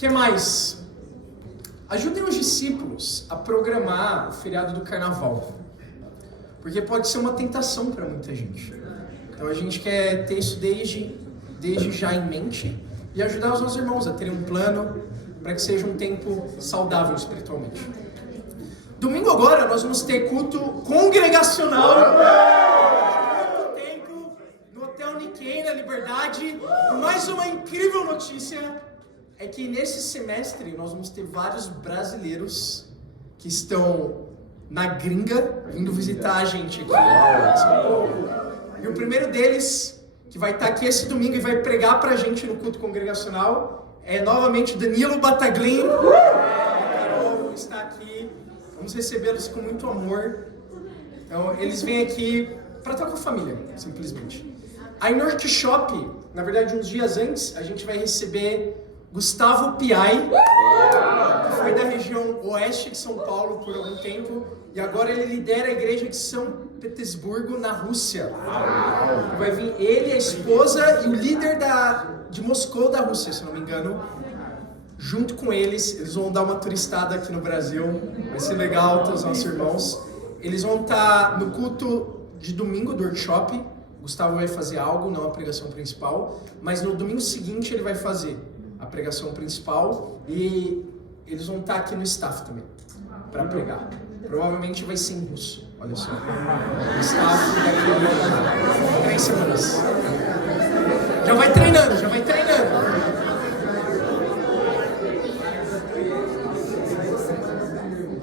Que mais? Ajudem os discípulos a programar o feriado do carnaval, porque pode ser uma tentação para muita gente. Então a gente quer ter isso desde já em mente e ajudar os nossos irmãos a terem um plano para que seja um tempo saudável espiritualmente. Domingo agora nós vamos ter culto congregacional. Muito tempo no Hotel Nikkei, na Liberdade. E mais uma incrível notícia é que nesse semestre nós vamos ter vários brasileiros que estão na gringa vindo visitar a gente aqui. E o primeiro deles, que vai estar aqui esse domingo e vai pregar pra gente no culto congregacional, é novamente Danilo Bataglin. Carol está aqui. Vamos recebê-los com muito amor. Então, eles vêm aqui para estar com a família, simplesmente. Aí no workshop, na verdade, uns dias antes, a gente vai receber Gustavo Piai, que foi da região oeste de São Paulo por algum tempo, e agora ele lidera a igreja de São Petersburgo, na Rússia. Vai vir ele, a esposa e o líder de Moscou, da Rússia, se não me engano. Junto com eles vão dar uma turistada aqui no Brasil. Vai ser legal ter os nossos irmãos. Eles vão estar no culto de domingo do workshop. O Gustavo vai fazer algo, não a pregação principal. Mas no domingo seguinte ele vai fazer a pregação principal. E eles vão estar aqui no staff também, para pregar. Provavelmente vai ser em russo. Olha só. O staff daqui a 3 semanas. Já vai treinando.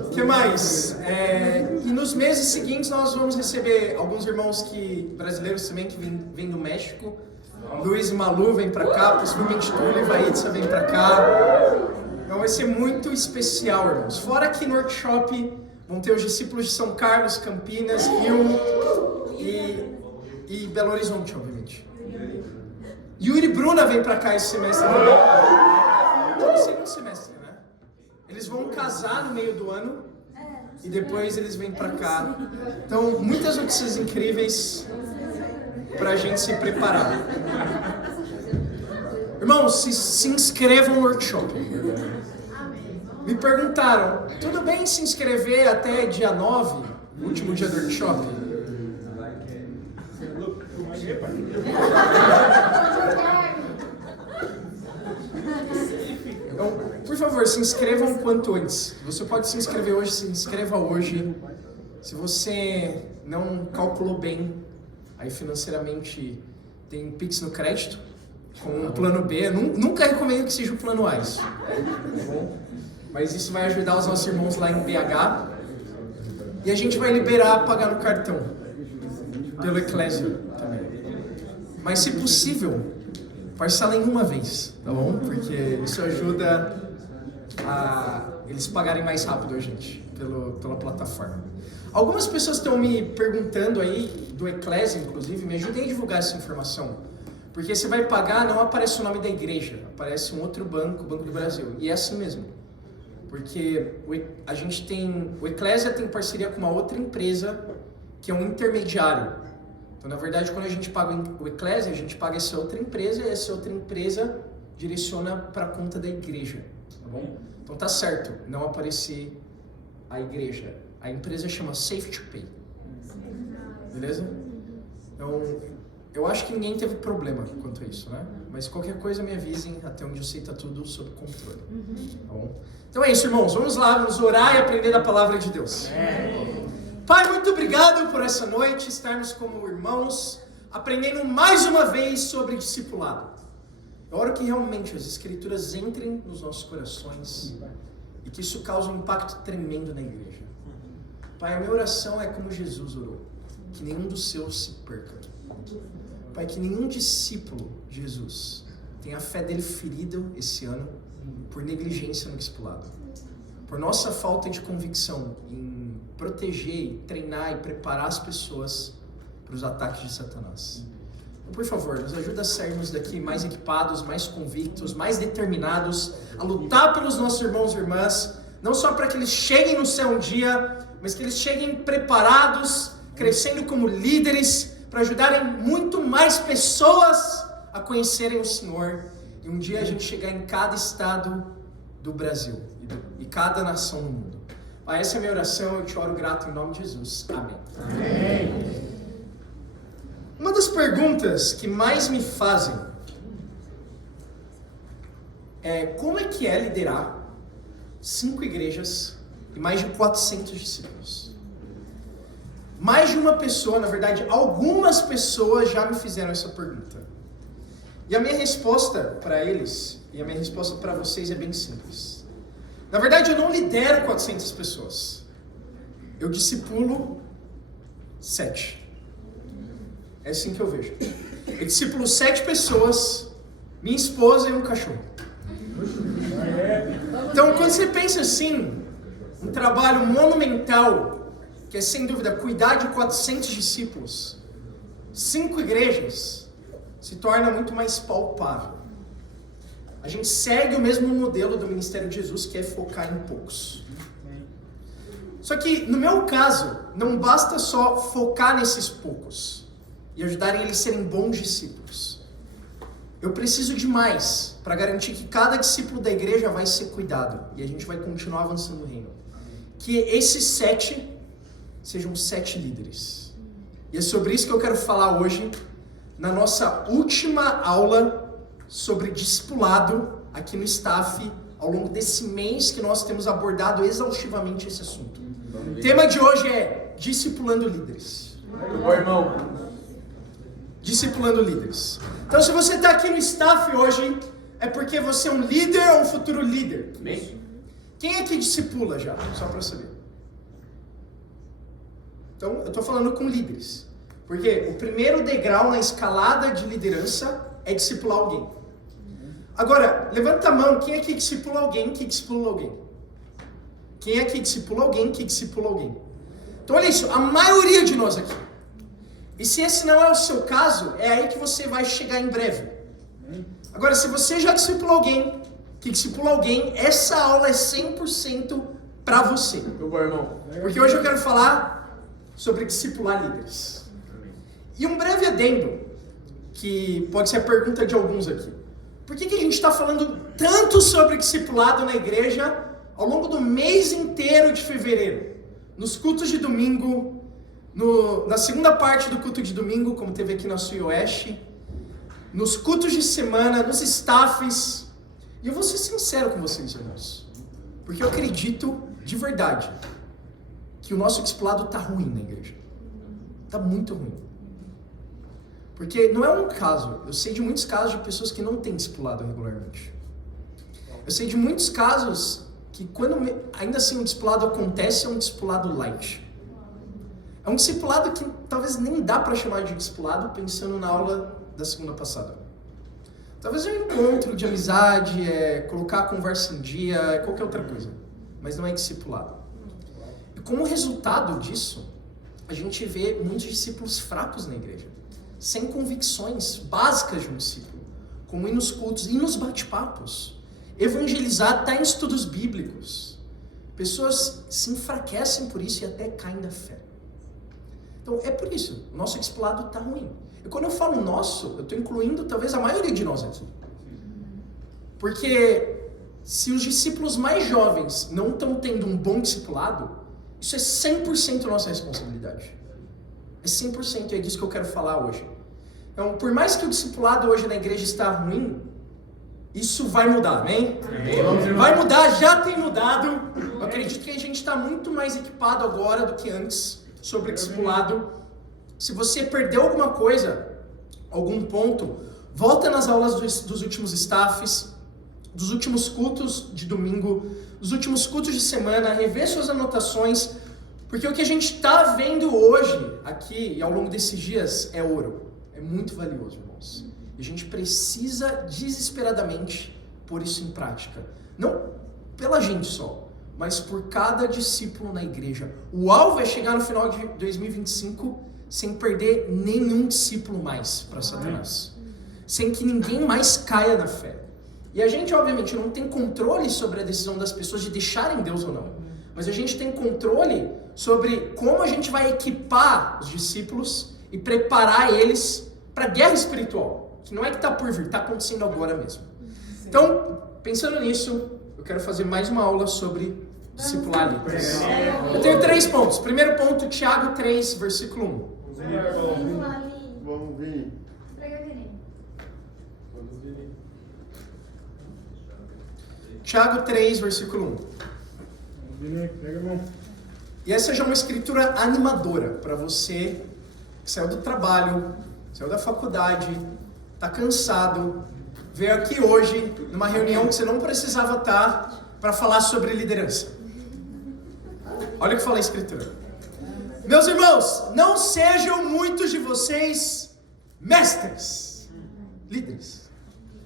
O que mais? E nos meses seguintes nós vamos receber alguns irmãos brasileiros também que vêm do México. Luiz e Malu vêm pra cá, possivelmente Túlio e Vaitza vêm pra cá. Então vai ser muito especial, irmãos. Fora que no workshop vão ter os discípulos de São Carlos, Campinas, Rio e Belo Horizonte, obviamente. Yuri e Bruna vêm pra cá esse semestre também. No segundo semestre, né? Eles vão casar no meio do ano e depois eles vêm pra cá. Então, muitas notícias incríveis pra gente se preparar. Irmãos, se inscrevam no workshop. Me perguntaram, tudo bem se inscrever até dia 9, o último dia do workshop? Então, por favor, se inscrevam quanto antes. Você pode se inscrever hoje, se inscreva hoje. Se você não calculou bem, aí financeiramente tem Pix no crédito, com um plano B. Nunca recomendo que seja o plano A, isso. Tá bom? Mas isso vai ajudar os nossos irmãos lá em BH. E a gente vai liberar pagar no cartão, pelo Eclésio também. Mas se possível, parcela em uma vez, tá bom? Porque isso ajuda a eles pagarem mais rápido a gente, pela plataforma. Algumas pessoas estão me perguntando aí, do Eclésio inclusive, me ajudem a divulgar essa informação. Porque você vai pagar, não aparece o nome da igreja, aparece um outro banco, o Banco do Brasil. E é assim mesmo. Porque o Eclésia tem parceria com uma outra empresa que é um intermediário. Então, na verdade, quando a gente paga o Eclésia, a gente paga essa outra empresa e essa outra empresa direciona para a conta da igreja, tá bom? Então tá certo, não aparecer a igreja. A empresa chama Safe to Pay. Beleza? Então, eu acho que ninguém teve problema quanto a isso, né? Mas qualquer coisa me avisem, até onde eu sei tá tudo sob controle. Tá bom? Então é isso, irmãos. Vamos lá, vamos orar e aprender da palavra de Deus. Pai, muito obrigado por essa noite, estarmos como irmãos, aprendendo mais uma vez sobre discipulado. Eu oro que realmente as escrituras entrem nos nossos corações e que isso cause um impacto tremendo na igreja. Pai, a minha oração é como Jesus orou, que nenhum dos seus se perca. Pai, que nenhum discípulo de Jesus tenha a fé dele ferida esse ano por negligência no discipulado. Por nossa falta de convicção em proteger, treinar e preparar as pessoas para os ataques de Satanás. Então, por favor, nos ajuda a sairmos daqui mais equipados, mais convictos, mais determinados a lutar pelos nossos irmãos e irmãs, não só para que eles cheguem no céu um dia, mas que eles cheguem preparados, crescendo como líderes, para ajudarem muito mais pessoas a conhecerem o Senhor. E um dia a gente chegar em cada estado do Brasil e cada nação no mundo. Pai, essa é a minha oração, eu te oro grato em nome de Jesus. Amém. Amém. Uma das perguntas que mais me fazem é como é que é liderar 5 igrejas e mais de 400 discípulos? Mais de uma pessoa, na verdade, algumas pessoas já me fizeram essa pergunta. E a minha resposta para eles, e a minha resposta para vocês é bem simples. Na verdade, eu não lidero 400 pessoas. Eu discipulo 7. É assim que eu vejo. Eu discipulo 7 pessoas, minha esposa e um cachorro. Então, quando você pensa assim, um trabalho monumental, que é sem dúvida cuidar de 400 discípulos, 5 igrejas, se torna muito mais palpável. A gente segue o mesmo modelo do Ministério de Jesus, que é focar em poucos. Só que, no meu caso, não basta só focar nesses poucos e ajudarem eles a serem bons discípulos. Eu preciso de mais para garantir que cada discípulo da igreja vai ser cuidado e a gente vai continuar avançando no reino. Que esses 7 sejam 7 líderes. E é sobre isso que eu quero falar hoje, na nossa última aula sobre discipulado aqui no staff, ao longo desse mês que nós temos abordado exaustivamente esse assunto. O tema de hoje é discipulando líderes. Bom, irmão. Discipulando líderes. Então, se você está aqui no staff hoje, é porque você é um líder ou um futuro líder. Amém. Quem é que discipula já? Só para eu saber. Então, eu estou falando com líderes. Porque o primeiro degrau na escalada de liderança é discipular alguém. Agora, levanta a mão, quem é que discipula alguém que discipula alguém? Quem é que discipula alguém que discipula alguém? Então, olha isso, a maioria de nós aqui. E se esse não é o seu caso, é aí que você vai chegar em breve. Agora, se você já discipula alguém que discipula alguém, essa aula é 100% para você. Meu bom irmão. Porque hoje eu quero falar sobre discipular líderes. E um breve adendo, que pode ser a pergunta de alguns aqui. Por que a gente está falando tanto sobre discipulado na igreja ao longo do mês inteiro de fevereiro? Nos cultos de domingo, na segunda parte do culto de domingo, como teve aqui na Sul Oeste, nos cultos de semana, nos staffs. E eu vou ser sincero com vocês, irmãos. Porque eu acredito, de verdade, que o nosso discipulado está ruim na igreja. Está muito ruim. Porque não é um caso, eu sei de muitos casos de pessoas que não têm discipulado regularmente. Eu sei de muitos casos que quando ainda assim o discipulado acontece, é um discipulado light. É um discipulado que talvez nem dá para chamar de discipulado pensando na aula da segunda passada. Talvez é um encontro de amizade, colocar a conversa em dia, qualquer outra coisa. Mas não é discipulado. E como resultado disso, a gente vê muitos discípulos fracos na igreja. Sem convicções básicas de um discípulo, como ir nos cultos, ir nos bate-papos, evangelizar, estar em estudos bíblicos. Pessoas se enfraquecem por isso e até caem da fé. Então é por isso, o nosso discipulado está ruim. E quando eu falo nosso, eu estou incluindo talvez a maioria de nós aqui. Porque se os discípulos mais jovens não estão tendo um bom discipulado, isso é 100% nossa responsabilidade. É 100%, é disso que eu quero falar hoje. Então, por mais que o discipulado hoje na igreja está ruim, isso vai mudar, amém? Vai mudar, já tem mudado. Eu acredito que a gente está muito mais equipado agora do que antes sobre discipulado. Se você perdeu alguma coisa, algum ponto, volta nas aulas dos últimos staffs, dos últimos cultos de domingo, dos últimos cultos de semana, revê suas anotações. Porque o que a gente está vendo hoje, aqui e ao longo desses dias, é ouro. É muito valioso, irmãos. E a gente precisa desesperadamente pôr isso em prática. Não pela gente só, mas por cada discípulo na igreja. O alvo é chegar no final de 2025 sem perder nenhum discípulo mais para Satanás. Sem que ninguém mais caia na fé. E a gente, obviamente, não tem controle sobre a decisão das pessoas de deixarem Deus ou não. Mas a gente tem controle sobre como a gente vai equipar os discípulos e preparar eles para a guerra espiritual. Que não é que está por vir, está acontecendo agora mesmo. Então, pensando nisso, eu quero fazer mais uma aula sobre discipular líderes. Eu tenho 3 pontos. Primeiro ponto, Tiago 3, versículo 1. Vamos vir. Tiago 3, versículo 1. E essa já é uma escritura animadora para você que saiu do trabalho, saiu da faculdade, está cansado, veio aqui hoje numa reunião que você não precisava estar para falar sobre liderança. Olha o que fala a escritura. Meus irmãos, não sejam muitos de vocês mestres, líderes.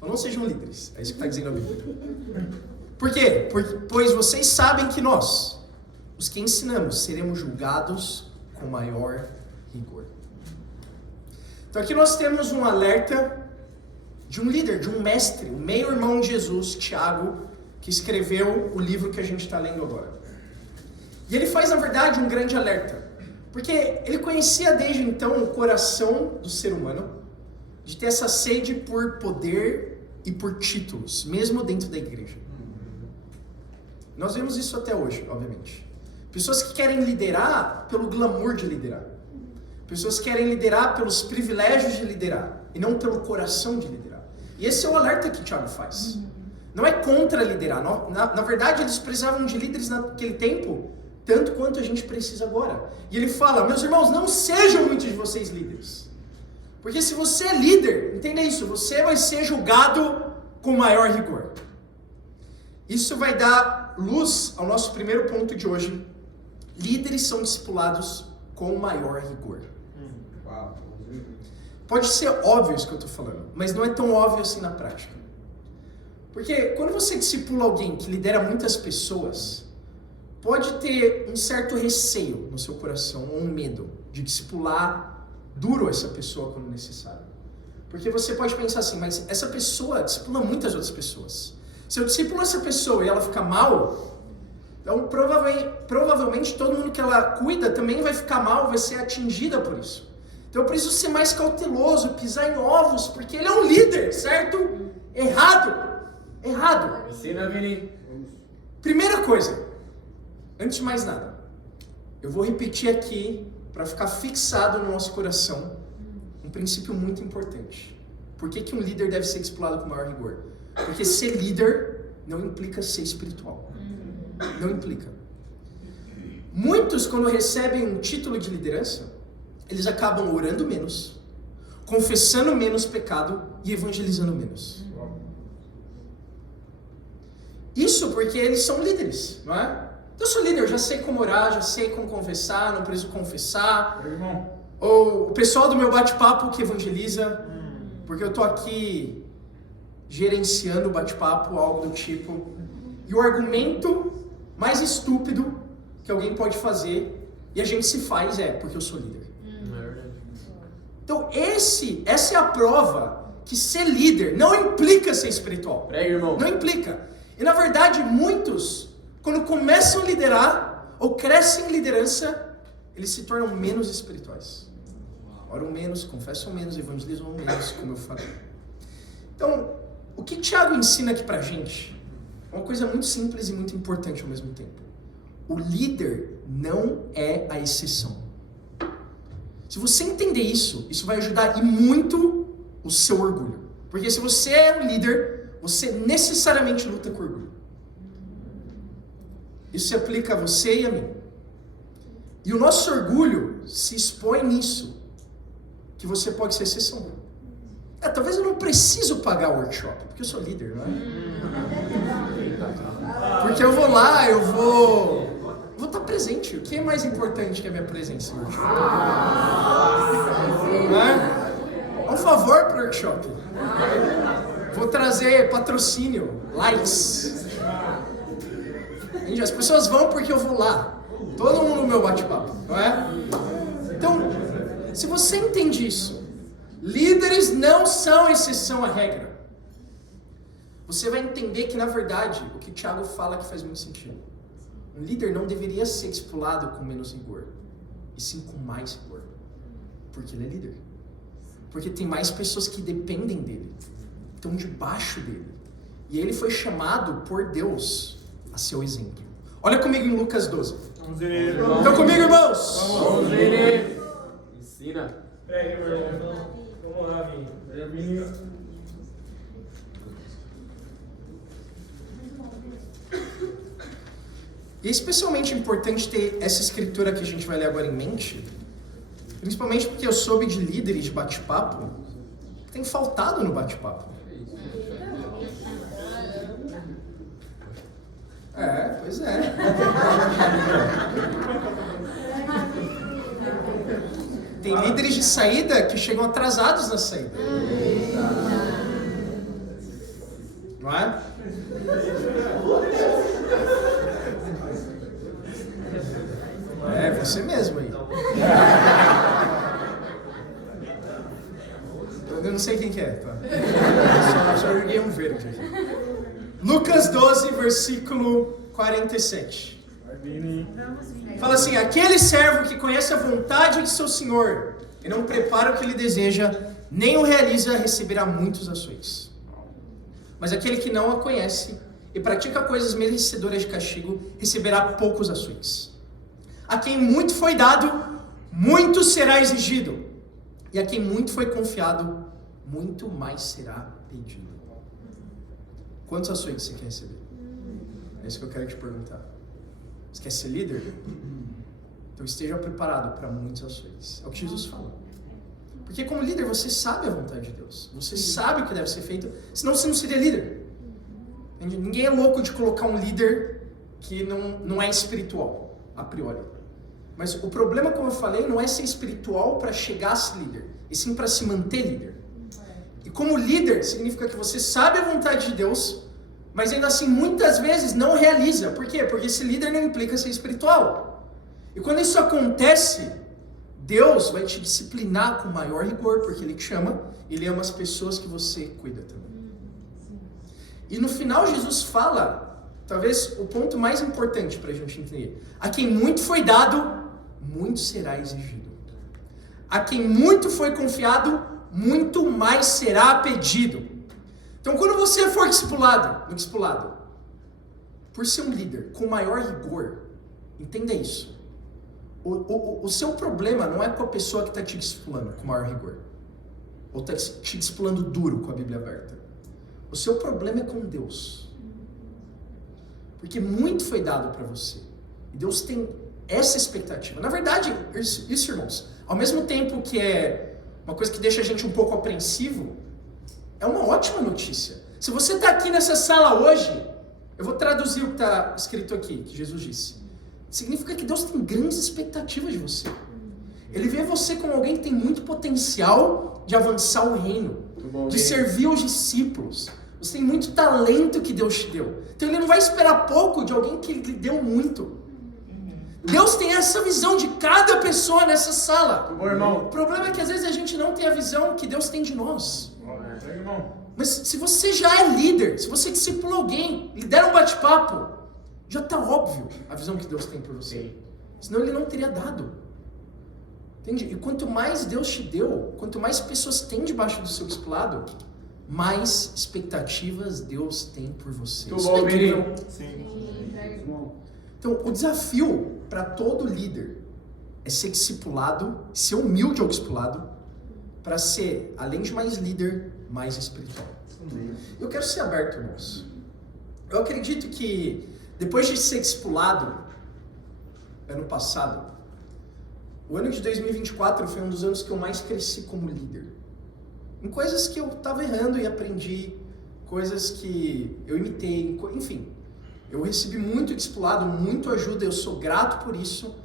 Ou não sejam líderes, é isso que está dizendo a Bíblia. Por quê? Pois vocês sabem que nós, os que ensinamos, seremos julgados com maior rigor. Então aqui nós temos um alerta de um líder, de um mestre, o meio-irmão de Jesus, Tiago, que escreveu o livro que a gente está lendo agora. E ele faz, na verdade, um grande alerta, porque ele conhecia desde então o coração do ser humano, de ter essa sede por poder e por títulos, mesmo dentro da igreja. Nós vemos isso até hoje, obviamente. Pessoas que querem liderar pelo glamour de liderar. Pessoas que querem liderar pelos privilégios de liderar, e não pelo coração de liderar. E esse é o alerta que Tiago faz. Não é contra liderar. Na verdade, eles precisavam de líderes naquele tempo, tanto quanto a gente precisa agora. E ele fala, meus irmãos, não sejam muitos de vocês líderes. Porque se você é líder, entenda isso, você vai ser julgado com maior rigor. Isso vai dar luz ao nosso primeiro ponto de hoje. Líderes são discipulados com maior rigor. Pode ser óbvio isso que eu estou falando, mas não é tão óbvio assim na prática. Porque quando você discipula alguém que lidera muitas pessoas, pode ter um certo receio no seu coração, ou um medo de discipular duro essa pessoa quando necessário. Porque você pode pensar assim, mas essa pessoa discipula muitas outras pessoas. Se eu discipulo essa pessoa e ela ficar mal, então provavelmente todo mundo que ela cuida também vai ficar mal, vai ser atingida por isso. Então eu preciso ser mais cauteloso, pisar em ovos, porque ele é um líder, certo? Errado. Primeira coisa, antes de mais nada, eu vou repetir aqui, para ficar fixado no nosso coração, um princípio muito importante. Por que um líder deve ser discipulado com maior rigor? Porque ser líder não implica ser espiritual. Não implica. Muitos, quando recebem um título de liderança, eles acabam orando menos, confessando menos pecado e evangelizando menos. Isso porque eles são líderes, não é? Eu sou líder, eu já sei como orar, já sei como confessar, não preciso confessar. Ou o pessoal do meu bate-papo que evangeliza, porque eu tô aqui gerenciando o bate-papo, algo do tipo. E o argumento mais estúpido que alguém pode fazer, e a gente se faz, porque eu sou líder. Então essa é a prova que ser líder não implica ser espiritual. Não implica. E na verdade, muitos, quando começam a liderar, ou crescem em liderança, eles se tornam menos espirituais. Oram menos, confessam menos, evangelizam menos, como eu falei. Então, o que Tiago ensina aqui pra gente é uma coisa muito simples e muito importante ao mesmo tempo. O líder não é a exceção. Se você entender isso, isso vai ajudar e muito o seu orgulho. Porque se você é um líder, você necessariamente luta com orgulho. Isso se aplica a você e a mim. E o nosso orgulho se expõe nisso, que você pode ser exceção. Talvez eu não preciso pagar o workshop, porque eu sou líder, não é? Porque eu vou lá, eu vou estar presente. O que é mais importante que a minha presença no workshop? Não é? Um favor para o workshop. Vou trazer patrocínio, likes. As pessoas vão porque eu vou lá. Todo mundo no meu bate-papo, não é? Então, se você entende isso, líderes não são exceção à regra. Você vai entender que, na verdade, o que Tiago fala que faz muito sentido. Um líder não deveria ser discipulado com menos rigor, e sim com mais rigor. Porque ele é líder. Porque tem mais pessoas que dependem dele, estão debaixo dele. E ele foi chamado por Deus a ser o exemplo. Olha comigo em Lucas 12. Estão comigo, irmãos? Vamos ver. Ensina. Pega, meu irmão. Vamos lá, Vinho. E é especialmente importante ter essa escritura que a gente vai ler agora em mente, principalmente porque eu soube de líderes de bate-papo que tem faltado no bate-papo. Pois é. Tem líderes de saída que chegam atrasados na saída. Não é? É, você mesmo aí. Eu não sei quem que é, tá? Só joguei um verde aqui. Lucas 12, versículo 47. Fala assim: aquele servo que conhece a vontade de seu senhor e não prepara o que ele deseja, nem o realiza, receberá muitos açoites. Mas aquele que não a conhece e pratica coisas merecedoras de castigo, receberá poucos açoites. A quem muito foi dado, muito será exigido. E a quem muito foi confiado, muito mais será pedido. Quantos açoites você quer receber? É isso que eu quero te perguntar. Você quer ser líder? Então esteja preparado para muitos açoites. É o que Jesus fala. Porque como líder você sabe a vontade de Deus. Você sabe o que deve ser feito, senão você não seria líder. Ninguém é louco de colocar um líder que não é espiritual, a priori. Mas o problema, como eu falei, não é ser espiritual para chegar a ser líder, e sim para se manter líder. E como líder, significa que você sabe a vontade de Deus, mas ainda assim, muitas vezes, não realiza. Por quê? Porque esse líder não implica ser espiritual. E quando isso acontece, Deus vai te disciplinar com maior rigor, porque Ele te chama, Ele ama as pessoas que você cuida também. E no final, Jesus fala, talvez o ponto mais importante para a gente entender: a quem muito foi dado, muito será exigido. A quem muito foi confiado, muito mais será pedido. Então, quando você for discipulado, por ser um líder com maior rigor, entenda isso. O seu problema não é com a pessoa que está te discipulando com maior rigor, ou está te discipulando duro com a Bíblia aberta. O seu problema é com Deus. Porque muito foi dado para você. E Deus tem essa expectativa. Na verdade, isso, irmãos, ao mesmo tempo que é uma coisa que deixa a gente um pouco apreensivo, é uma ótima notícia. Se você está aqui nessa sala hoje, eu vou traduzir o que está escrito aqui, que Jesus disse. Significa que Deus tem grandes expectativas de você. Ele vê você como alguém que tem muito potencial de avançar o reino, de servir os discípulos. Você tem muito talento que Deus te deu. Então Ele não vai esperar pouco de alguém que Ele deu muito. Deus tem essa visão de cada pessoa nessa sala. O problema é que às vezes a gente não tem a visão que Deus tem de nós. Mas se você já é líder, se você discipula alguém, lidera um bate-papo, já está óbvio a visão que Deus tem por você. Senão Ele não teria dado. Entende? E quanto mais Deus te deu, quanto mais pessoas tem debaixo do seu discipulado, mais expectativas Deus tem por você. Muito bom, Vini. Então, o desafio para todo líder é ser discipulado, ser humilde ao discipulado, para ser, além de mais líder, mais espiritual. Eu quero ser aberto, irmãos. Eu acredito que depois de ser discipulado, ano passado, o ano de 2024 foi um dos anos que eu mais cresci como líder. Em coisas que eu estava errando e aprendi, coisas que eu imitei, enfim. Eu recebi muito discipulado, muito ajuda, eu sou grato por isso.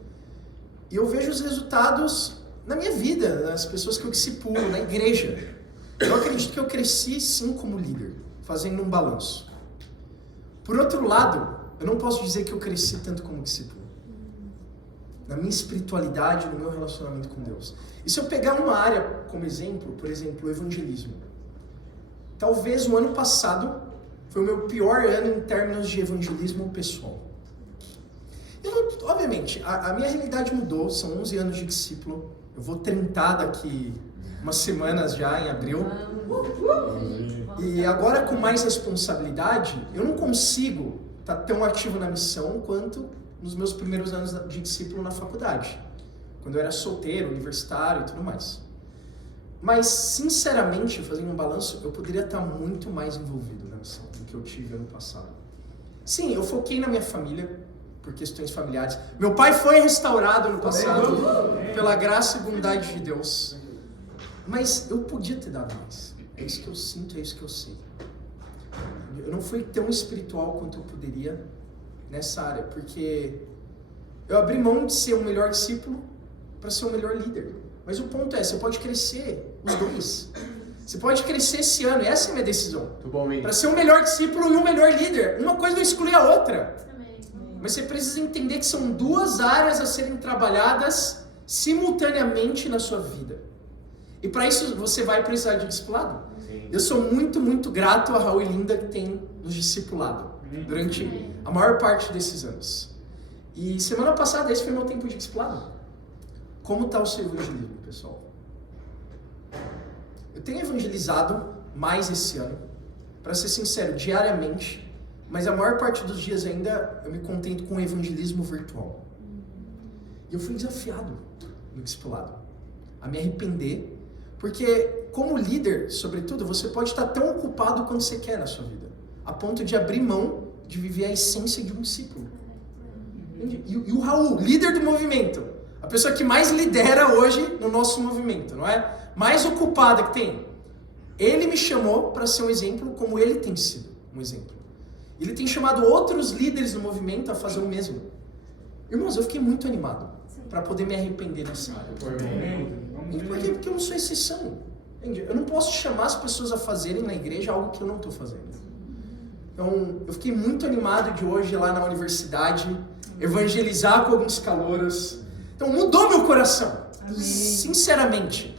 E eu vejo os resultados na minha vida, nas pessoas que eu discipulo, na igreja. Eu acredito que eu cresci sim como líder, fazendo um balanço. Por outro lado, eu não posso dizer que eu cresci tanto como discípulo. Na minha espiritualidade, no meu relacionamento com Deus. E se eu pegar uma área como exemplo, por exemplo, o evangelismo. Talvez o ano passado foi o meu pior ano em termos de evangelismo pessoal. Obviamente, a minha realidade mudou, são 11 anos de discípulo. Eu vou 30 daqui umas semanas já, em abril. E agora com mais responsabilidade, eu não consigo estar tão ativo na missão quanto nos meus primeiros anos de discípulo na faculdade, quando eu era solteiro, universitário e tudo mais. Mas, sinceramente, fazendo um balanço, eu poderia estar muito mais envolvido na missão do que eu tive ano passado. Sim, eu foquei na minha família, por questões familiares. Meu pai foi restaurado no passado, pela graça e bondade de Deus. Mas eu podia ter dado mais. É isso que eu sinto, é isso que eu sei. Eu não fui tão espiritual quanto eu poderia nessa área, porque eu abri mão de ser um melhor discípulo para ser um melhor líder. Mas o ponto é, você pode crescer os dois. Você pode crescer esse ano, e essa é a minha decisão. Para ser um melhor discípulo e um melhor líder. Uma coisa não exclui a outra. Mas você precisa entender que são duas áreas a serem trabalhadas simultaneamente na sua vida. E para isso você vai precisar de discipulado. Eu sou muito, muito grato a Raul e Linda que tem nos discipulado durante a maior parte desses anos. E semana passada esse foi meu tempo de discipulado. Como está o seu evangelismo, pessoal? Eu tenho evangelizado mais esse ano, para ser sincero, diariamente, mas a maior parte dos dias ainda eu me contento com o evangelismo virtual. E eu fui desafiado no discipulado a me arrepender, porque como líder, sobretudo, você pode estar tão ocupado quanto você quer na sua vida, a ponto de abrir mão de viver a essência de um discípulo. E o Raul, líder do movimento, a pessoa que mais lidera hoje no nosso movimento, não é? Mais ocupada que tem. Ele me chamou para ser um exemplo como ele tem sido um exemplo. Ele tem chamado outros líderes do movimento a fazer o mesmo. Irmãos, eu fiquei muito animado para poder me arrepender nessa área. Por quê? Porque eu não sou exceção. Entende? Eu não posso chamar as pessoas a fazerem na igreja algo que eu não estou fazendo. Então, eu fiquei muito animado de hoje lá na universidade, evangelizar com alguns calouros. Então, mudou meu coração. Sinceramente.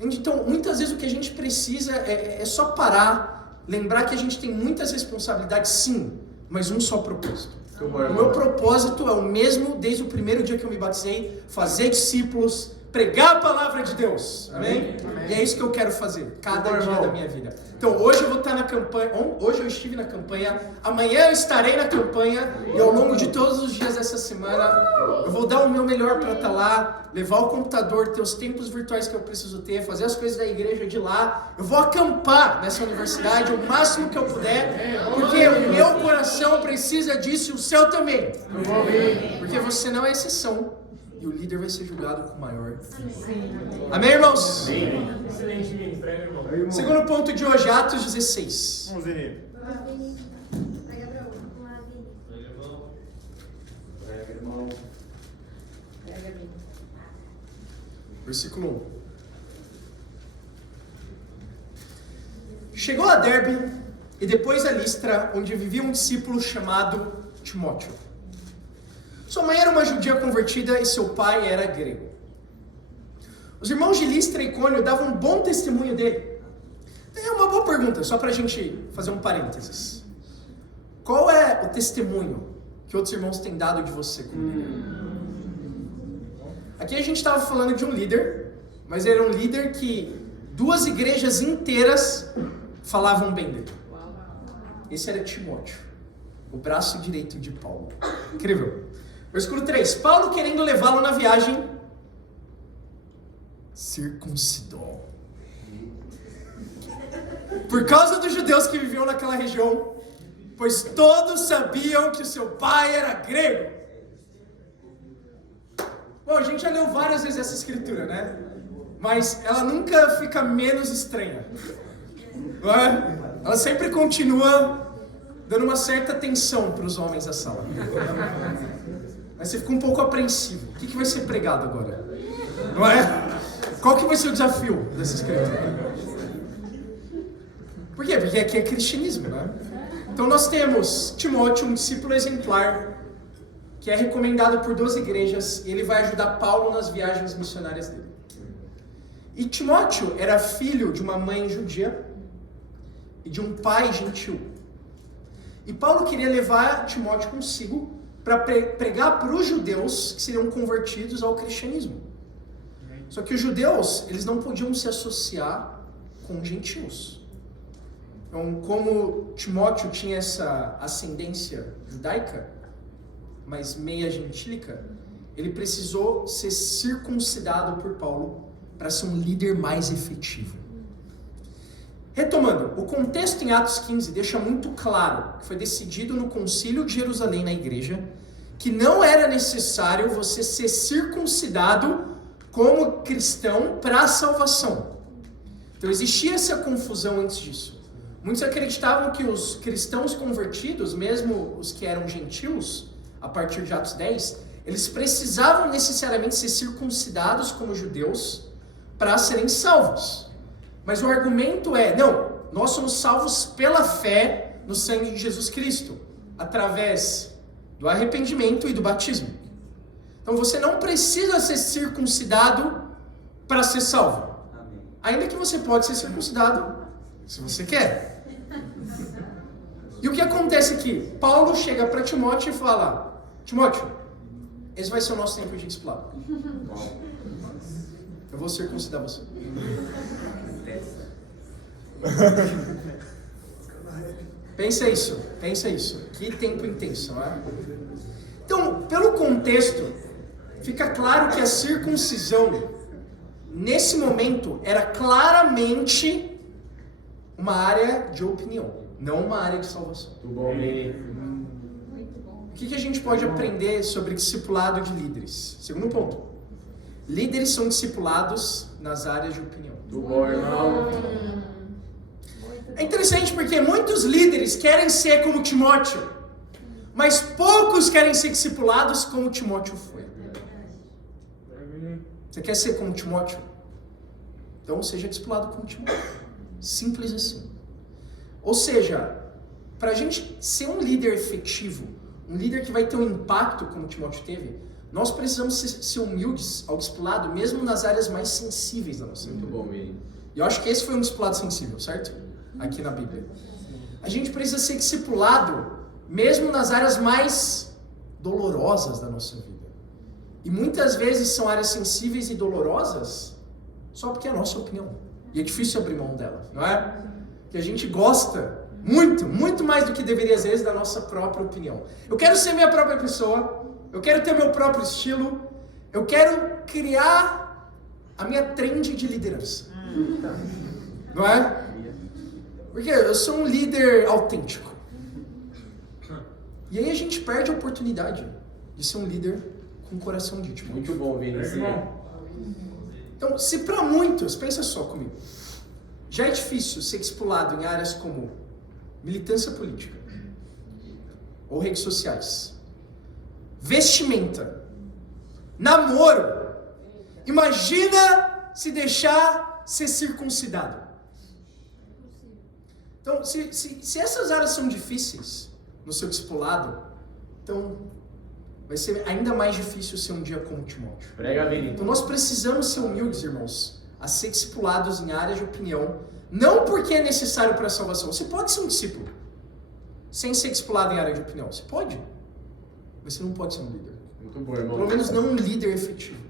Então, muitas vezes o que a gente precisa é só parar, lembrar que a gente tem muitas responsabilidades, sim, mas um só propósito. O meu propósito é o mesmo desde o primeiro dia que eu me batizei, fazer discípulos, pregar a palavra de Deus. Amém? Amém. E é isso que eu quero fazer, cada dia da minha vida. Então, hoje eu vou estar na campanha, hoje eu estive na campanha, amanhã eu estarei na campanha, e ao longo de todos os dias dessa semana, eu vou dar o meu melhor para estar lá, levar o computador, ter os tempos virtuais que eu preciso ter, fazer as coisas da igreja de lá. Eu vou acampar nessa universidade o máximo que eu puder, porque o meu coração precisa disso e o seu também. Porque você não é exceção. E o líder vai ser julgado com maior. Amém, irmãos? Excelente, Vini. Prega, irmão. Segundo ponto de hoje, Atos 16. Vamos, Vini. Prega, irmão. Prega, irmão. Versículo 1. Chegou a Derbe e depois a Listra, onde vivia um discípulo chamado Timóteo. Sua mãe era uma judia convertida e seu pai era grego. Os irmãos de Listra e Icônio davam um bom testemunho dele. É uma boa pergunta, só para a gente fazer um parênteses. Qual é o testemunho que outros irmãos têm dado de você como líder? Aqui a gente estava falando de um líder, mas era um líder que 2 igrejas inteiras falavam bem dele. Esse era Timóteo, o braço direito de Paulo. Incrível. Versículo 3. Paulo, querendo levá-lo na viagem, circuncidou. Por causa dos judeus que viviam naquela região, pois todos sabiam que o seu pai era grego. Bom, a gente já leu várias vezes essa escritura, né? Mas ela nunca fica menos estranha. Não é? Ela sempre continua dando uma certa tensão para os homens da sala. Mas você fica um pouco apreensivo. O que vai ser pregado agora? Não é? Qual que vai ser o desafio dessa escritura? Por quê? Porque aqui é cristianismo, né? Então nós temos Timóteo, um discípulo exemplar, que é recomendado por 2 igrejas, e ele vai ajudar Paulo nas viagens missionárias dele. E Timóteo era filho de uma mãe judia e de um pai gentil. E Paulo queria levar Timóteo consigo para pregar para os judeus que seriam convertidos ao cristianismo. Só que os judeus, eles não podiam se associar com gentios. Então, como Timóteo tinha essa ascendência judaica, mas meia gentílica, ele precisou ser circuncidado por Paulo para ser um líder mais efetivo. Retomando, o contexto em Atos 15 deixa muito claro que foi decidido no Concílio de Jerusalém, na igreja, que não era necessário você ser circuncidado como cristão para a salvação. Então existia essa confusão antes disso. Muitos acreditavam que os cristãos convertidos, mesmo os que eram gentios, a partir de Atos 10, eles precisavam necessariamente ser circuncidados como judeus para serem salvos. Mas o argumento é, não, nós somos salvos pela fé no sangue de Jesus Cristo, através do arrependimento e do batismo. Então você não precisa ser circuncidado para ser salvo. Ainda que você pode ser circuncidado se você quer. E o que acontece aqui? Paulo chega para Timóteo e fala, Timóteo, esse vai ser o nosso tempo de discipulado. Eu vou circuncidar você. Pensa isso. Que tempo intenso, não é? Então, pelo contexto, fica claro que a circuncisão, nesse momento, era claramente uma área de opinião, não uma área de salvação. Muito bom, Vini. O que a gente pode aprender sobre discipulado de líderes? Segundo ponto, líderes são discipulados nas áreas de opinião. Muito bom, irmão. É interessante porque muitos líderes querem ser como Timóteo, mas poucos querem ser discipulados como Timóteo foi. Você quer ser como Timóteo? Então seja discipulado como Timóteo. Simples assim. Ou seja, para a gente ser um líder efetivo, um líder que vai ter um impacto como Timóteo teve, nós precisamos ser humildes ao discipulado, mesmo nas áreas mais sensíveis da nossa vida. Muito bom, Vini. E eu acho que esse foi um discipulado sensível, certo? Aqui na Bíblia. A gente precisa ser discipulado mesmo nas áreas mais dolorosas da nossa vida. E muitas vezes são áreas sensíveis e dolorosas só porque é a nossa opinião. E é difícil abrir mão dela, não é? Que a gente gosta muito, muito mais do que deveria às vezes da nossa própria opinião. Eu quero ser minha própria pessoa, eu quero ter meu próprio estilo, eu quero criar a minha trend de liderança. Não é? Porque eu sou um líder autêntico. E aí a gente perde a oportunidade de ser um líder com coração de Timóteo. Muito bom, Vini. Então, se para muitos, pensa só comigo, já é difícil ser discipulado em áreas como militância política, ou redes sociais, vestimenta, namoro, imagina se deixar ser circuncidado. Então, se essas áreas são difíceis no seu discipulado, então vai ser ainda mais difícil ser um dia como Timóteo. Prega, Vini. Então nós precisamos ser humildes, irmãos, a ser discipulados em áreas de opinião, não porque é necessário para a salvação. Você pode ser um discípulo sem ser discipulado em área de opinião. Você pode, mas você não pode ser um líder. Muito bom, irmão. Pelo menos não um líder efetivo.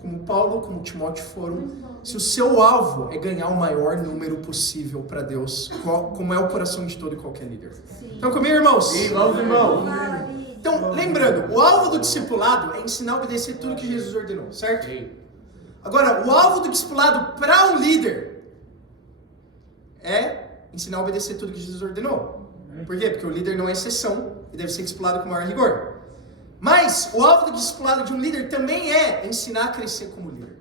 Como Paulo, como Timóteo foram. Se o seu alvo é ganhar o maior número possível para Deus, como é o coração de todo e qualquer líder. Então comigo, irmãos? Sim, vamos, irmão. Então, lembrando, o alvo do discipulado é ensinar a obedecer tudo que Jesus ordenou, certo? Sim. Agora, o alvo do discipulado para um líder é ensinar a obedecer tudo que Jesus ordenou. Por quê? Porque o líder não é exceção e deve ser discipulado com maior rigor. Mas o alvo do discipulado de um líder também é ensinar a crescer como líder.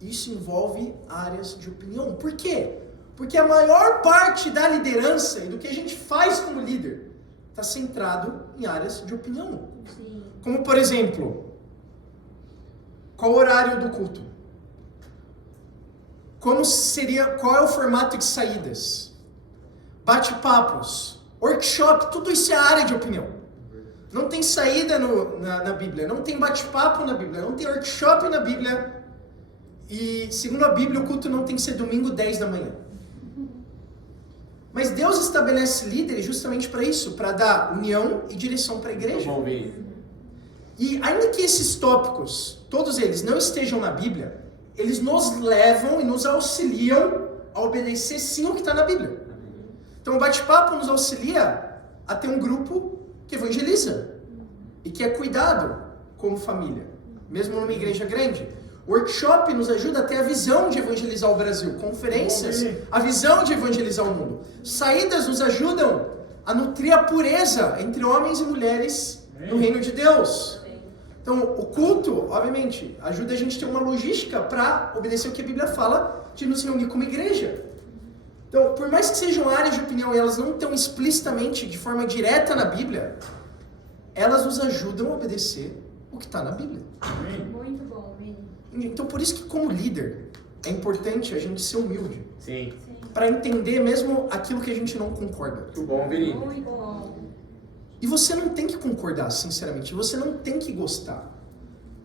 Isso envolve áreas de opinião. Por quê? Porque a maior parte da liderança e do que a gente faz como líder está centrado em áreas de opinião. Sim. Como, por exemplo, qual o horário do culto? Qual é o formato de saídas? Bate-papos, workshop, tudo isso é área de opinião. Não tem saída na Bíblia, não tem bate-papo na Bíblia, não tem workshop na Bíblia. E, segundo a Bíblia, o culto não tem que ser domingo 10 da manhã. Mas Deus estabelece líderes justamente para isso, para dar união e direção para a igreja. Vamos ver. E ainda que esses tópicos, todos eles, não estejam na Bíblia, eles nos levam e nos auxiliam a obedecer sim o que está na Bíblia. Então o bate-papo nos auxilia a ter um grupo que evangeliza e que é cuidado como família, mesmo numa igreja grande. O workshop nos ajuda a ter a visão de evangelizar o Brasil. Conferências, a visão de evangelizar o mundo. Saídas nos ajudam a nutrir a pureza entre homens e mulheres no reino de Deus. Então, o culto, obviamente, ajuda a gente a ter uma logística para obedecer o que a Bíblia fala de nos reunir como igreja. Então, por mais que sejam áreas de opinião e elas não estão explicitamente, de forma direta na Bíblia, elas nos ajudam a obedecer o que está na Bíblia. Muito bom, Então, por isso que como líder, é importante a gente ser humilde. Sim. Para entender mesmo aquilo que a gente não concorda. Muito bom, Vini. Muito bom. E você não tem que concordar, sinceramente. Você não tem que gostar.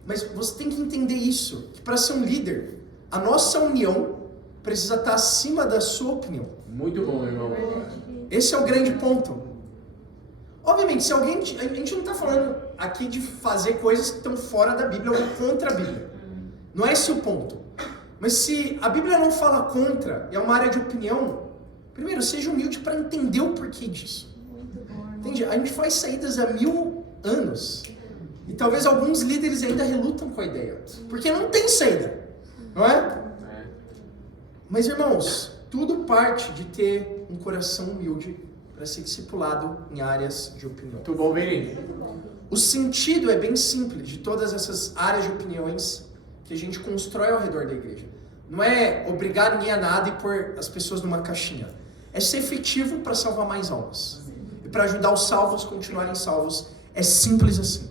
Mas você tem que entender isso. Que para ser um líder, a nossa união precisa estar acima da sua opinião. Muito bom, irmão. Esse é o grande ponto. Obviamente, se alguém... A gente não está falando aqui de fazer coisas que estão fora da Bíblia ou contra a Bíblia. Não é esse o ponto. Mas se a Bíblia não fala contra, e é uma área de opinião, primeiro, seja humilde para entender o porquê disso. Entende? A gente faz saídas há 1000 anos. E talvez alguns líderes ainda relutam com a ideia. Porque não tem saída. Não é? Mas, irmãos, tudo parte de ter um coração humilde para ser discipulado em áreas de opinião. Muito bom, Vini. O sentido é bem simples de todas essas áreas de opiniões que a gente constrói ao redor da igreja. Não é obrigar ninguém a nada e pôr as pessoas numa caixinha. É ser efetivo para salvar mais almas. E para ajudar os salvos a continuarem salvos. É simples assim.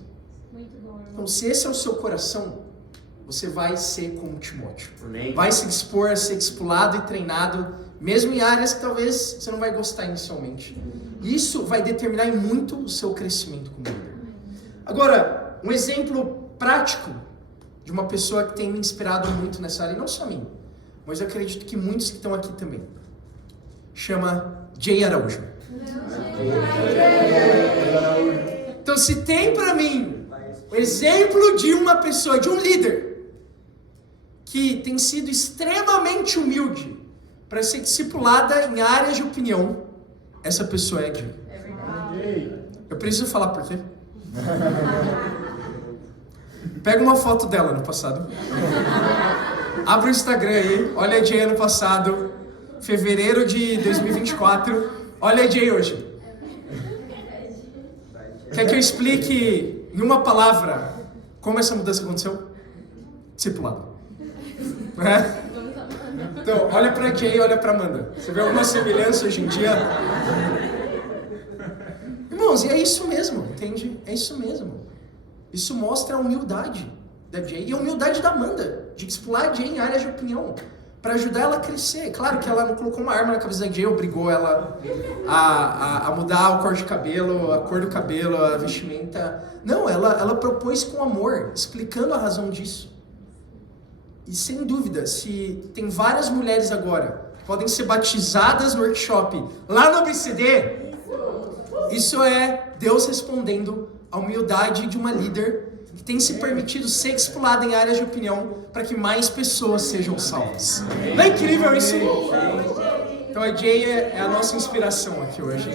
Muito bom, irmão. Então, se esse é o seu coração, você vai ser como Timóteo. Amém. Vai se dispor a ser discipulado e treinado, mesmo em áreas que talvez você não vai gostar inicialmente. Isso vai determinar em muito o seu crescimento como líder. Agora, um exemplo prático de uma pessoa que tem me inspirado muito nessa área, e não só a mim, mas eu acredito que muitos que estão aqui também. Chama Jay Araújo. Então, se tem para mim o exemplo de uma pessoa, de um líder, que tem sido extremamente humilde para ser discipulada em áreas de opinião, essa pessoa é Jay. É verdade. Eu preciso falar por quê? Pega uma foto dela no passado. Abre o Instagram aí. Olha a Jay ano passado. Fevereiro de 2024. Olha a Jay hoje. Quer que eu explique em uma palavra como essa mudança aconteceu? Discipulado. É? Então, olha pra Jay e olha pra Amanda. Você vê alguma semelhança hoje em dia? Irmãos, e é isso mesmo, entende? É isso mesmo. Isso mostra a humildade da Jay e a humildade da Amanda, de discipular a Jay em áreas de opinião, para ajudar ela a crescer. Claro que ela não colocou uma arma na cabeça da Jay, obrigou ela a mudar o cor de cabelo, a cor do cabelo, a vestimenta. Não, ela propôs com amor, explicando a razão disso. E sem dúvida, se tem várias mulheres agora que podem ser batizadas no workshop lá no ABCD, isso é Deus respondendo à humildade de uma líder que tem se permitido ser discipulada em áreas de opinião para que mais pessoas sejam salvas. Não é incrível isso? Então a Jay é a nossa inspiração aqui hoje,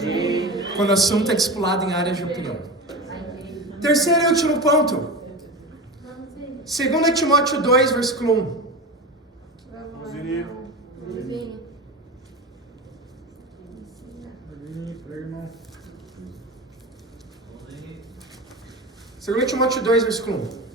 quando o assunto é discipulado em áreas de opinião. Terceiro e último ponto. 2 Timóteo 2, versículo 1. Segundo Timóteo 2, versículo 1.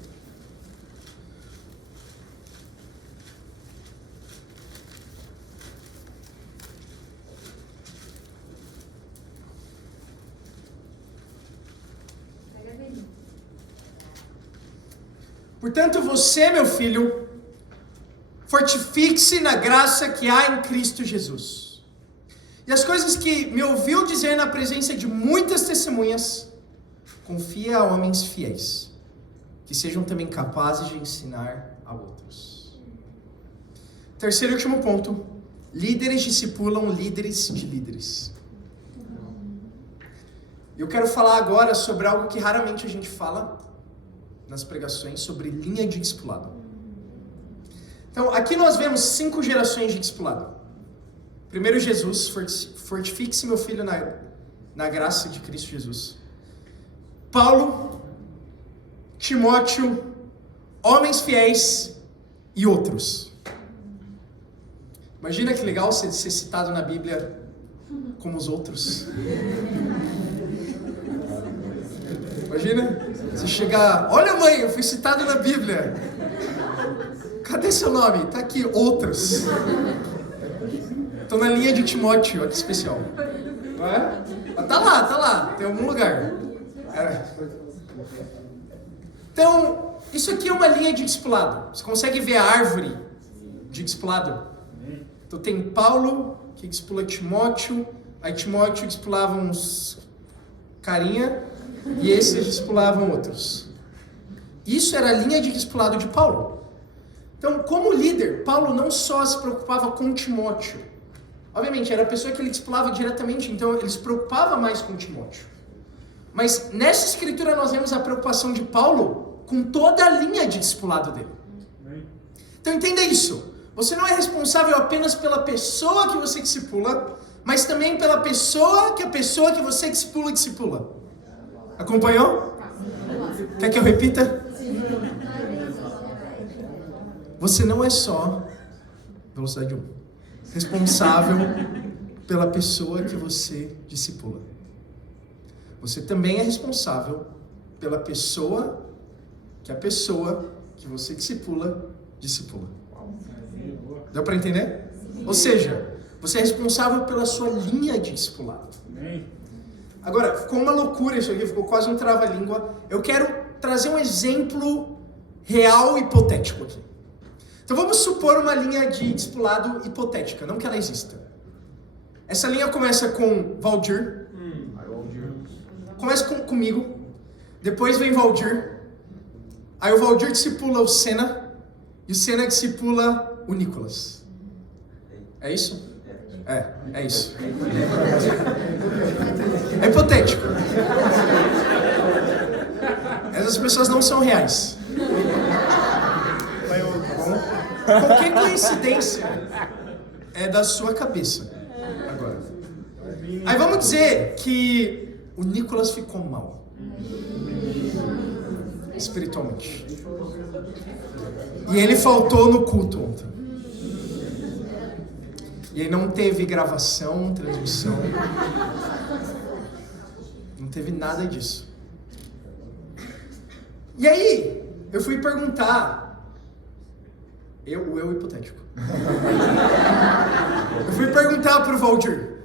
Portanto, você, meu filho, fortifique-se na graça que há em Cristo Jesus. E as coisas que me ouviu dizer na presença de muitas testemunhas, confia a homens fiéis, que sejam também capazes de ensinar a outros. Terceiro e último ponto. Líderes discipulam líderes de líderes. Eu quero falar agora sobre algo que raramente a gente fala nas pregações, sobre linha de discipulado. Então, aqui nós vemos 5 gerações de discipulado. Primeiro Jesus, fortifique-se meu filho na graça de Cristo Jesus. Paulo, Timóteo, homens fiéis e outros. Imagina que legal ser citado na Bíblia como os outros. Imagina, você chegar, olha mãe, eu fui citado na Bíblia. Cadê seu nome? Tá aqui, outros. Tô na linha de Timóteo, olha que especial. Não é? Mas tá lá, tem algum lugar. É. Então, isso aqui é uma linha de discipulado. Você consegue ver a árvore de discipulado? Então tem Paulo, que discipula Timóteo, aí Timóteo discipulava uns carinha, e esses discipulavam outros. Isso era a linha de discipulado de Paulo. Então, como líder, Paulo não só se preocupava com Timóteo. Obviamente, era a pessoa que ele discipulava diretamente, então ele se preocupava mais com Timóteo. Mas nessa escritura nós vemos a preocupação de Paulo com toda a linha de discipulado dele. Então entenda isso. Você não é responsável apenas pela pessoa que você discipula, mas também pela pessoa que você discipula. Acompanhou? Quer que eu repita? Você não é só, velocidade 1, responsável pela pessoa que você discipula. Você também é responsável pela pessoa que você discipula. Deu para entender? Ou seja, você é responsável pela sua linha de discipulado. Agora, ficou uma loucura isso aqui, ficou quase um trava-língua. Eu quero trazer um exemplo real e hipotético aqui. Então vamos supor uma linha de discipulado hipotética, não que ela exista. Essa linha começa com Valdir. Começa comigo. Depois vem Valdir. Aí o Valdir discipula o Senna. E o Senna discipula o Nicolas. É isso? É isso. É hipotético. Essas pessoas não são reais. Qualquer coincidência é da sua cabeça. Agora. Aí vamos dizer que o Nicolas ficou mal. Espiritualmente. E ele faltou no culto ontem. E aí não teve gravação, transmissão. Não teve nada disso. E aí, eu fui perguntar. Eu hipotético. Eu fui perguntar pro Valdir.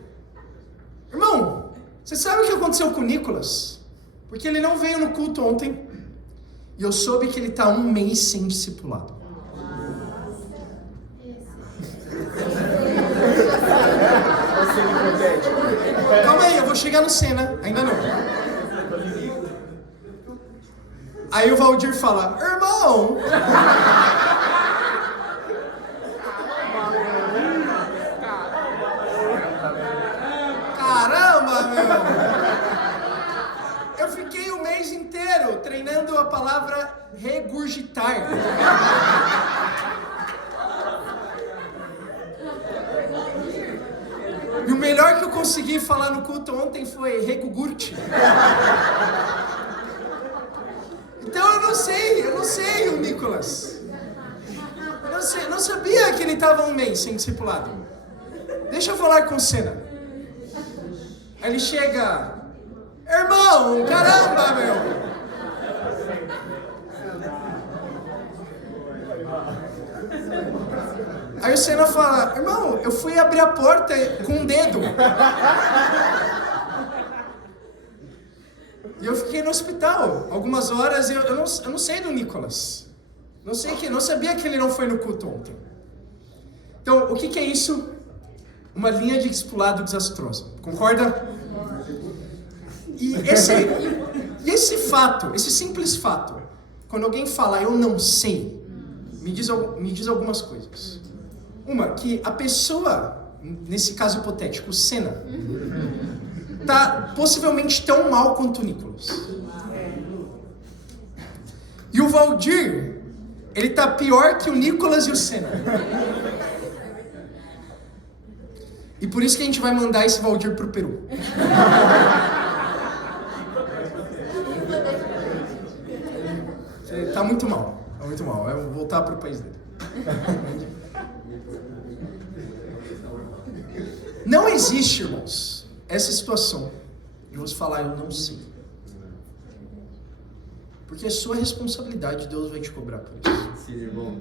Irmão, você sabe o que aconteceu com o Nicolas? Porque ele não veio no culto ontem. E eu soube que ele está 1 mês sem discipulado. Calma aí, eu vou chegar no Senna. Ainda não. Aí o Valdir fala, irmão... Caramba, meu! Eu fiquei o mês inteiro treinando a palavra regurgitar. E o melhor que eu consegui falar no culto ontem foi regugurte. Então eu não sei o Nicolas. Eu não sabia que ele estava 1 mês sem discipulado. Deixa eu falar com o Senna. Aí ele chega, irmão, caramba, meu. Aí o Senna fala, irmão, eu fui abrir a porta com um dedo. E eu fiquei no hospital algumas horas e eu não sei do Nicolas. Não sabia que ele não foi no culto ontem. Então, o que é isso? Uma linha de discipulado desastrosa. Concorda? E esse fato, esse simples fato, quando alguém fala, eu não sei, me diz algumas coisas. Uma, que a pessoa, nesse caso hipotético, o Senna, tá possivelmente tão mal quanto o Nicolas. E o Valdir, ele tá pior que o Nicolas e o Senna. E por isso que a gente vai mandar esse Valdir pro Peru. Tá muito mal. Tá muito mal. Eu vou voltar pro país dele. Não existe, irmãos, essa situação de você falar, eu não sei. Porque é sua responsabilidade, Deus vai te cobrar por isso. Sim, irmão.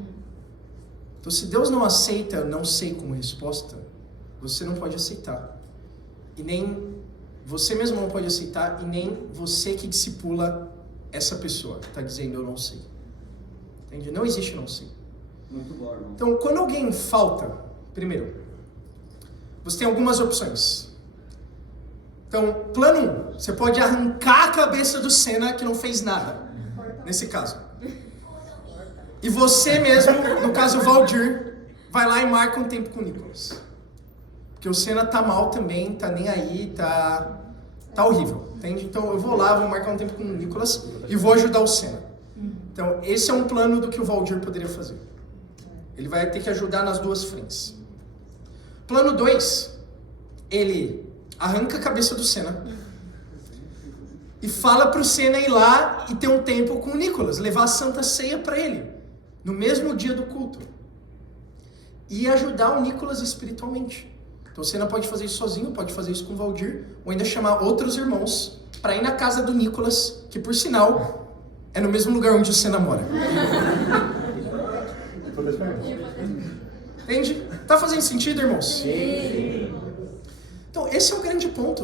Então, se Deus não aceita não sei como resposta, você não pode aceitar. E nem você mesmo não pode aceitar, e nem você que discipula essa pessoa que está dizendo eu não sei. Entende? Não existe não sei. Muito bom, irmão. Então, quando alguém falta, primeiro, você tem algumas opções. Então, plano 1, você pode arrancar a cabeça do Senna que não fez nada, nesse caso. E você mesmo, no caso o Valdir, vai lá e marca um tempo com o Nicolas. Porque o Senna tá mal também, tá nem aí, tá horrível, entende? Então eu vou lá, vou marcar um tempo com o Nicolas e vou ajudar o Senna. Então esse é um plano do que o Valdir poderia fazer. Ele vai ter que ajudar nas duas frentes. Plano 2, ele arranca a cabeça do Senna e fala pro Senna ir lá e ter um tempo com o Nicolas, levar a Santa Ceia para ele, no mesmo dia do culto. E ajudar o Nicolas espiritualmente. Então o Senna pode fazer isso sozinho, pode fazer isso com o Valdir, ou ainda chamar outros irmãos para ir na casa do Nicolas, que por sinal é no mesmo lugar onde o Senna mora. Entende? Tá fazendo sentido, irmãos? Sim. Então esse é o grande ponto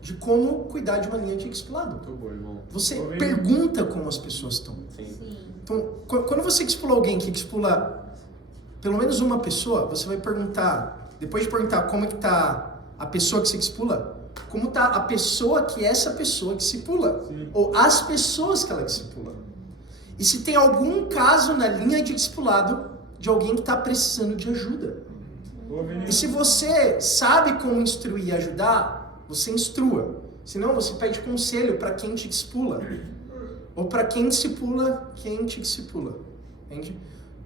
de como cuidar de uma linha de discipulado. Muito bom, irmão. Você pergunta como as pessoas estão. Sim. Então, quando você discipula alguém que discipula pelo menos uma pessoa, você vai perguntar, depois de perguntar como é que tá a pessoa que você discipula, como tá a pessoa que essa pessoa discipula, ou as pessoas que ela discipula. E se tem algum caso na linha de discipulado de alguém que está precisando de ajuda. E se você sabe como instruir e ajudar, você instrua. Senão você pede conselho para quem te discipula. Ou para quem discipula, quem te discipula. Entende?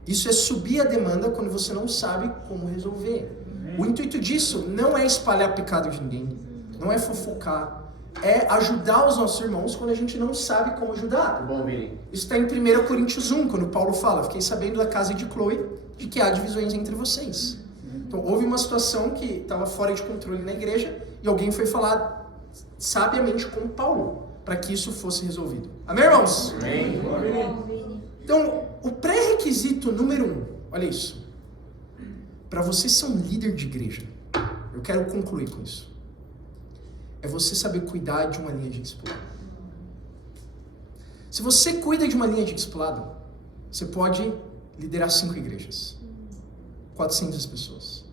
Isso é subir a demanda quando você não sabe como resolver. O intuito disso não é espalhar pecado de ninguém. Não é fofocar. É ajudar os nossos irmãos quando a gente não sabe como ajudar. Bom, Vini. Isso está em 1 Coríntios 1, quando Paulo fala, fiquei sabendo da casa de Chloe, de que há divisões entre vocês. Então houve uma situação que estava fora de controle na igreja, e alguém foi falar sabiamente com Paulo, para que isso fosse resolvido. Amém, irmãos? Amém. Então, o pré-requisito número 1, olha isso. Para você ser um líder de igreja, eu quero concluir com isso. É você saber cuidar de uma linha de discipulado. Se você cuida de uma linha de discipulado, você pode liderar 5 igrejas. 400 pessoas.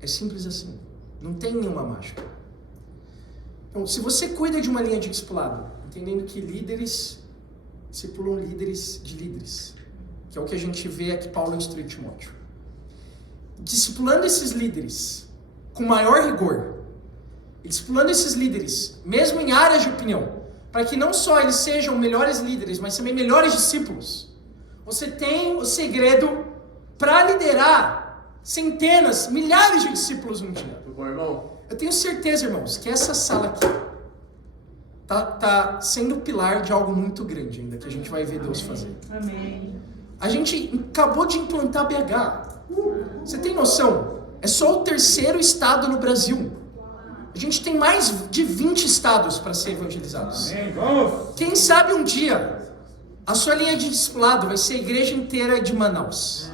É simples assim. Não tem nenhuma mágica. Então, se você cuida de uma linha de discipulado, entendendo que líderes discipulam líderes de líderes, que é o que a gente vê aqui Paulo instrui Timóteo. Discipulando esses líderes com maior rigor, e discipulando esses líderes, mesmo em áreas de opinião, para que não só eles sejam melhores líderes, mas também melhores discípulos, você tem o segredo para liderar centenas, milhares de discípulos um dia. Muito bom, irmão. Eu tenho certeza, irmãos, que essa sala aqui tá sendo o pilar de algo muito grande ainda, que a gente vai ver Deus fazer. Amém. A gente acabou de implantar BH. Você tem noção? É só o 3º estado no Brasil. A gente tem mais de 20 estados para ser evangelizados. Amém. Vamos! Quem sabe um dia a sua linha de discipulado vai ser a igreja inteira de Manaus.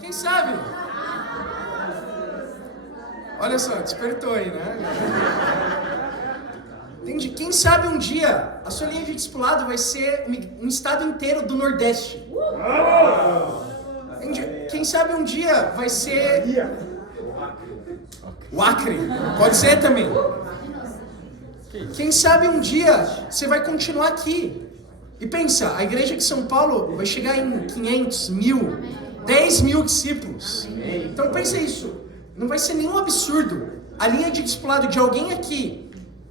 Quem sabe? Olha só, despertou aí, né? Entende? Quem sabe um dia a sua linha de discipulado vai ser um estado inteiro do Nordeste. Entende? Quem sabe um dia vai ser o Acre. Pode ser também. Quem sabe um dia você vai continuar aqui. E pensa, a igreja de São Paulo vai chegar em 500, 1000, 10 mil discípulos. Então pensa isso. Não vai ser nenhum absurdo a linha de discipulado de alguém aqui,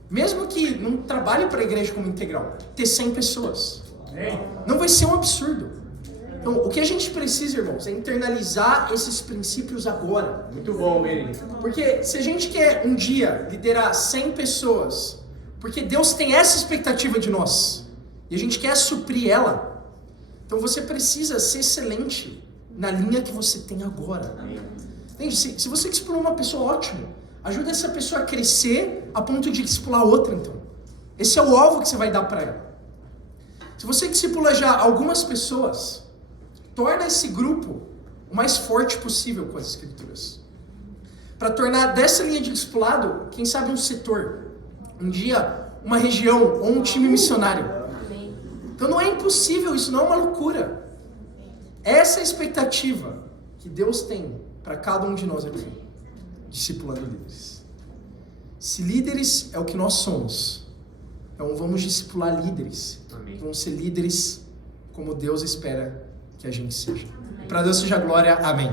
mesmo que não trabalhe para a igreja como integral, ter 100 pessoas. Não vai ser um absurdo. Então, o que a gente precisa, irmãos, é internalizar esses princípios agora. Muito bom, Vini. Porque se a gente quer um dia liderar 100 pessoas, porque Deus tem essa expectativa de nós, e a gente quer suprir ela, então você precisa ser excelente na linha que você tem agora. Entende? Se você discipular uma pessoa, ótimo. Ajuda essa pessoa a crescer a ponto de discipular outra, então. Esse é o alvo que você vai dar para ela. Se você discipula já algumas pessoas, torna esse grupo o mais forte possível com as escrituras. Para tornar dessa linha de discipulado, quem sabe um setor, um dia uma região ou um time missionário. Então não é impossível isso, não é uma loucura. Essa é a expectativa que Deus tem para cada um de nós aqui, discipulando líderes. Se líderes é o que nós somos, então vamos discipular líderes. Amém. Vamos ser líderes como Deus espera que a gente seja. Para Deus seja glória. Amém.